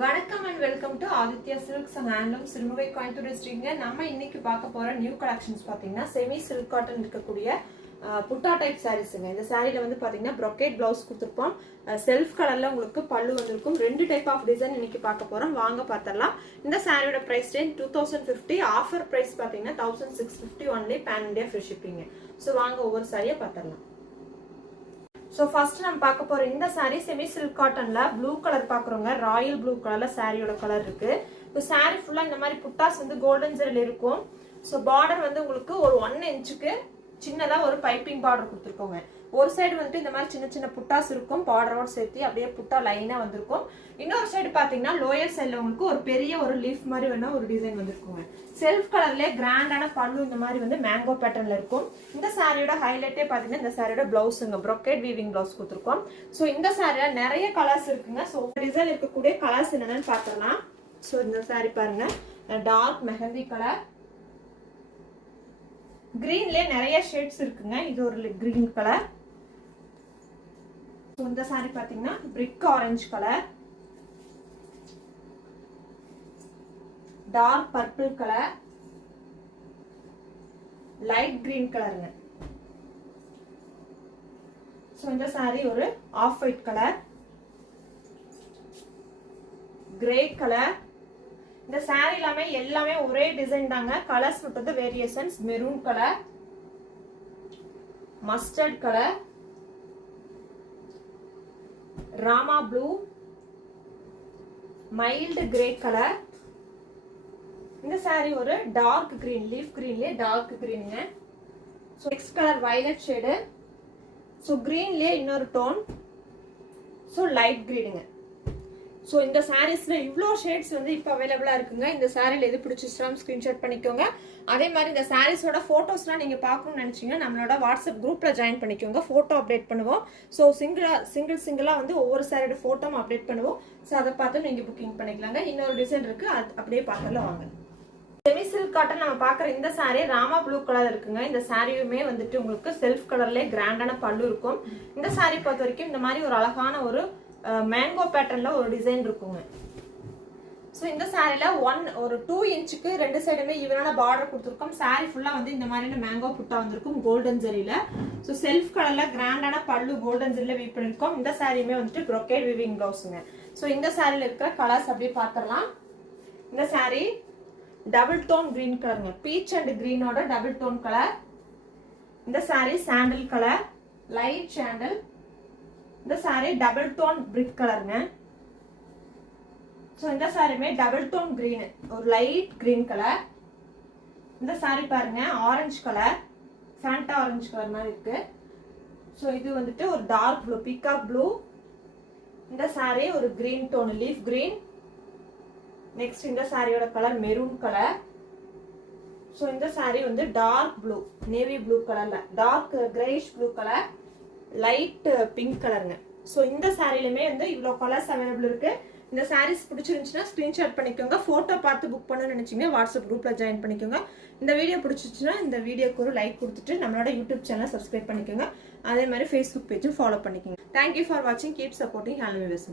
வணக்கம் and welcome to Aditya silks and handloom Sirumugai Coimbatore டிஸ்ட்ரிக்ட்ல நம்ம இன்னைக்கு பார்க்க போற நியூ கலெக்ஷன்ஸ் பாத்தீங்கன்னா செமி சில்க் காட்டன் இருக்கக்கூடிய புட்டா டைப் சாரீஸ்ங்க. இந்த சாரீல வந்து பாத்தீங்கன்னா ப்ரொக்கேட் பிளவுஸ் கொடுத்துருப்போம். செல்ஃப் கலர்ல உங்களுக்கு பல்லு வந்திருக்கும். ரெண்டு டைப் ஆஃப் டிசைன் இன்னைக்கு பார்க்க போறோம். வாங்க பார்த்தரலாம். இந்த சாரியோட பிரைஸ் ரேஞ்ச் 2050. ஆஃபர் பிரைஸ் பாத்தீங்கன்னா 1650 only pan India free shipping. So வாங்க ஒவ்வொரு சாரியா பார்த்தரலாம். ஸோ ஃபர்ஸ்ட் நம்ம பார்க்க போற இந்த சாரீ செமி சில்க் காட்டன்ல ப்ளூ கலர் பாக்குறோங்க. ராயல் ப்ளூ கலர்ல சாரியோட கலர் இருக்கு. இப்போ சாரீ ஃபுல்லா இந்த மாதிரி புட்டாஸ் வந்து கோல்டன் ஜெரில் இருக்கும். ஸோ பார்டர் வந்து உங்களுக்கு ஒரு 1 இன்ச்சுக்கு சின்னதா ஒரு பைப்பிங் பார்டர் கொடுத்துருக்கோங்க. ஒரு சைடு வந்துட்டு இந்த மாதிரி சின்ன சின்ன புட்டாஸ் இருக்கும். பார்டரோட சேர்த்து அப்படியே புட்டா லைனா வந்திருக்கும். இன்னொரு சைடு பாத்தீங்கன்னா லோயர் சைட்ல உங்களுக்கு ஒரு பெரிய ஒரு லீஃப் மாதிரி வேணா ஒரு டிசைன் வந்திருக்குங்க. செல்ஃப் கலர்ல கிராண்டான பல்லு இந்த மாதிரி வந்து மேங்கோ பேட்டர்ன்ல இருக்கும். இந்த சாரியோட ஹைலைட்டே பாத்தீங்கன்னா இந்த சாரியோட பிளவுஸுங்க ப்ரொக்கேட் வீவிங் பிளவுஸ் கொடுத்துருக்கோம். ஸோ இந்த சாரியில நிறைய கலர்ஸ் இருக்குங்க. ஸோ டிசைன் இருக்கக்கூடிய கலர்ஸ் என்னன்னு பாத்திரலாம். ஸோ இந்த சாரி பாருங்க, டார்க் மெஹந்தி கலர், கிரீன்ல நிறைய ஷேட்ஸ் இருக்குங்க. இது ஒரு கிரீன் கலர். இந்த சாரி பாத்தீங்கன்னா brick orange colour, dark purple colour, light green கலருங்க. சோ இந்த சாரி ஒரு off white colour, grey colour. இந்த சாரி எல்லாமே ஒரே டிசைன் தாங்க. கலர்ஸ் மட்டும் variations. Maroon colour, mustard colour, Rama blue, mild grey colour. இந்த சாரி ஒரு டார்க் கிரீன், லீஃப் கிரீன்லயே டார்க் கிரீனுங்க. So next colour violet shade. So கிரீன்லயே இன்னொரு டோன். ஸோ லைட் கிரீனுங்க. ஸோ இந்த சாரீஸ்ல இவ்வளோ ஷேட்ஸ் வந்து இப்போ அவைலபிளா இருக்குங்க. இந்த சாரியில் எது பிடிச்சிச்சுன்னா ஸ்கிரீன்ஷாட் பண்ணிக்கோங்க. அதே மாதிரி இந்த சாரீஸோட போட்டோஸ்லாம் நீங்க பார்க்கணும்னு நினைச்சீங்கன்னா நம்மளோட வாட்ஸ்அப் குரூப்ல ஜாயின் பண்ணிக்கோங்க. போட்டோ அப்டேட் பண்ணுவோம். ஸோ சிங்கிளா வந்து ஒவ்வொரு சாரியோட போட்டோவும் அப்டேட் பண்ணுவோம். ஸோ அதை பார்த்து நீங்க புக்கிங் பண்ணிக்கலாங்க. இன்னொரு டிசைன் இருக்கு, அது அப்படியே பார்க்கலாம் வாங்க. செமி சில்க் காட்டன் நம்ம பாக்குற இந்த சாரி ராமா ப்ளூ கலர் இருக்குங்க. இந்த சாரியுமே வந்துட்டு உங்களுக்கு செல்ஃப் கலர்லயே கிராண்டான பல்லு இருக்கும். இந்த சாரி பொறுத்த வரைக்கும் இந்த மாதிரி ஒரு அழகான ஒரு மேங்கோ பேட்டர்ன்ல ஒரு டிசைன் இருக்குங்க. ஸோ இந்த சாரில ஒரு 2 இன்ச்சுக்கு ரெண்டு சைடுமே ஈவனான பார்டர் கொடுத்துருக்கோம். சாரி ஃபுல்லா வந்து இந்த மாதிரியான மேங்கோ புட்டா வந்திருக்கும் கோல்டன் ஜெரியில. ஸோ செல்ஃப் கலர்ல கிராண்டான பல்லு கோல்டன் ஜெரியில வீவ் பண்ணிருக்கோம். இந்த சாரியுமே வந்துட்டு ப்ரொக்கேட் வீவிங் பிளவுஸுங்க. ஸோ இந்த சாரில இருக்கிற கலர்ஸ் அப்படியே பார்த்துடலாம். இந்த சாரி டபுள் டோன் கிரீன் கலருங்க. பீச் அண்ட் கிரீனோட டபுள் டோன் கலர். இந்த sari sandal colour, light sandal. இந்த சாரி டபுள் டோன் பிரிக் கலருங்க. ஸோ இந்த சாரியுமே டபுள் டோன் கிரீன், ஒரு லைட் கிரீன் கலர். இந்த சாரி பாருங்க orange colour, Fanta orange colour மாதிரி இருக்கு. ஸோ இது வந்துட்டு ஒரு டார்க் ப்ளூ, பீகாக் ப்ளூ. இந்த சாரி ஒரு green tone, leaf green. Next இந்த சாரியோட கலர் மெரூன் கலர். ஸோ இந்த சாரி வந்து டார்க் ப்ளூ, நேவி ப்ளூ கலர்ல, dark greyish blue colour, light pink கலருங்க. ஸோ இந்த சாரிலுமே வந்து இவ்வளோ கலர்ஸ் அவைலபிள் இருக்கு. இந்த சாரீஸ் பிடிச்சிருந்துச்சுன்னா ஸ்கிரீன்ஷாட் பண்ணிக்கோங்க. போட்டோ பார்த்து புக் பண்ணணும்னு நினைச்சீங்கன்னா வாட்ஸ்அப் குரூப்ல ஜாயின் பண்ணிக்கோங்க. இந்த வீடியோ பிடிச்சிச்சுன்னா இந்த வீடியோக்கு ஒரு லைக் கொடுத்துட்டு நம்மளோட யூடியூப் சேனல் சப்ஸ்கிரைப் பண்ணிக்கோங்க. அதே மாதிரி ஃபேஸ்புக் பேஜும் ஃபாலோ பண்ணிக்கோங்க. தேங்க்யூ ஃபார் வாட்சிங். Keep supporting handloom viewers.